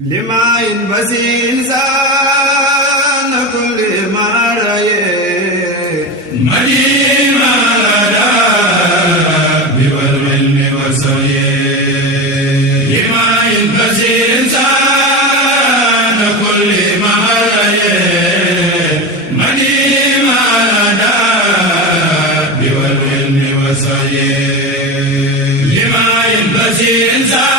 لما ينبسي إنسان كل ما رأيه مدينة الأدب والعلم والسعي لما ينبسي إنسان كل ما رأيه مدينة الأدب والعلم والسعي لما ينبسي إنسان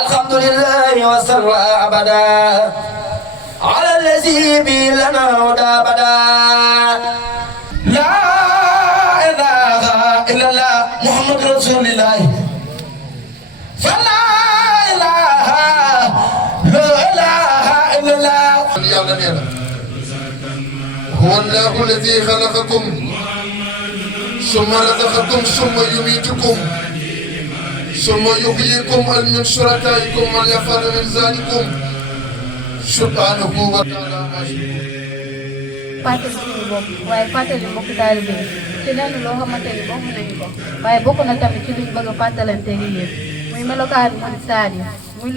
الحمد لله وصلى أبدا على الذي بي لنا هدى أبدا لا إله إلا الله محمد رسول الله فلا إله إلا الله هو الله الذي خلقكم ثم رزقكم ثم يميتكم ثم يحييكم هل من شركائكم من يفعل من ذلكم سبحانه وتعالى fàttali suñu bopp waaye fàttali mbokku taalibe yi ci lenn loo xamante ni bokk nañu ko waaye bokk na tamit ci luñ bëgg a fàttalante ak yéen muy melokaan Murid Sadio muy